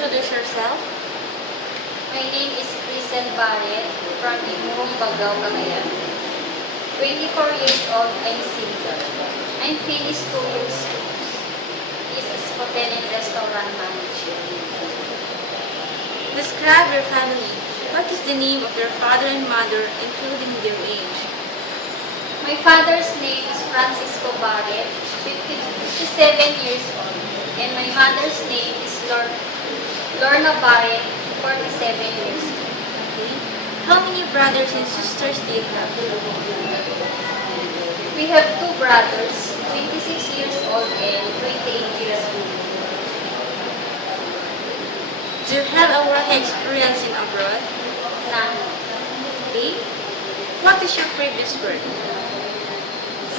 introduce yourself? My name is Crisel Barret from Imuhong, Bagao, Cagayan. 24 years old, I'm single. I'm finished 2 years course. This is hotel and restaurant manager. Describe your family. What is the name of your father and mother, including their age? My father's name is Francisco Barret, 57 years old. And my mother's name is Lorna Barret, 47 years old. Okay. How many brothers and sisters do you have? We have 2 brothers, 26 years old and 28 years old. Do you have a work experience in abroad? None. Okay. What is your previous work?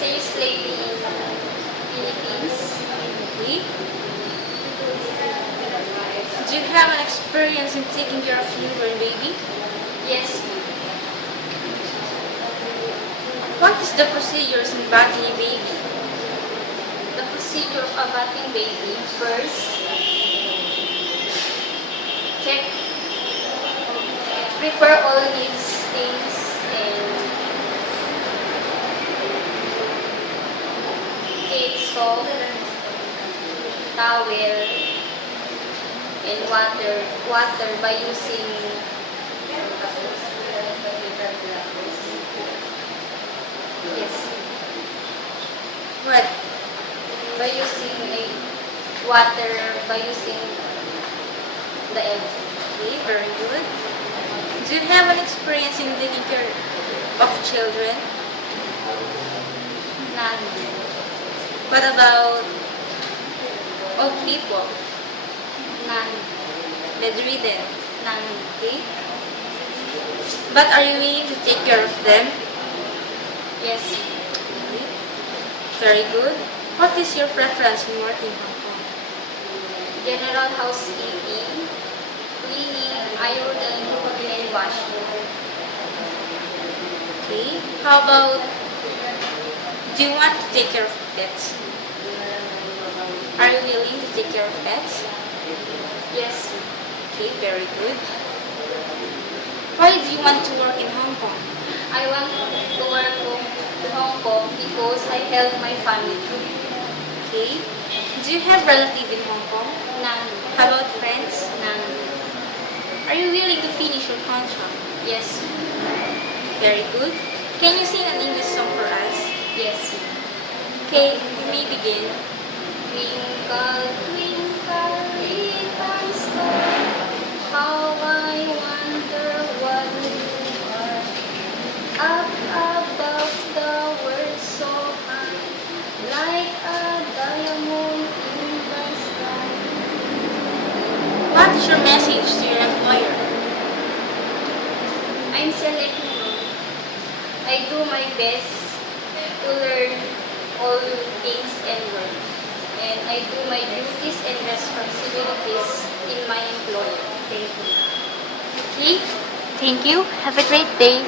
Sales lady in Philippines. Okay. Do you have an experience in taking care of newborn baby? Yes. What is the procedures in bathing a baby? The procedure of bathing baby. First, check, prepare all his things and take soap, towel, and water by using yes, What? by using water by using the egg. Okay, very good. Do you have an experience in taking care of children? None. What about old people? None. Bedridden? None. Okay. But are you willing to take care of them? Yes. Okay. Very good. What is your preference in working in Hong Kong? General housekeeping, cleaning, ironing, and washing. Okay. How about, do you want to take care of pets? Are you willing to take care of pets? Yes. Okay, very good. Why do you want to work in Hong Kong? I want to work in Hong Kong because I help my family. Okay. Do you have relatives in Hong Kong? None. How about friends? None. Are you willing to finish your contract? Yes. Very good. Can you sing an English song for us? Yes. Okay, you may begin. Twinkle, twinkle, little star, how I wonder what you are. Up above the world so high, like a diamond in the sky. What is your message to your employer? I'm selecting. I do my best to learn all things and work. And I do my duties and responsibilities in my employer. Thank you. Okay, thank you. Have a great day.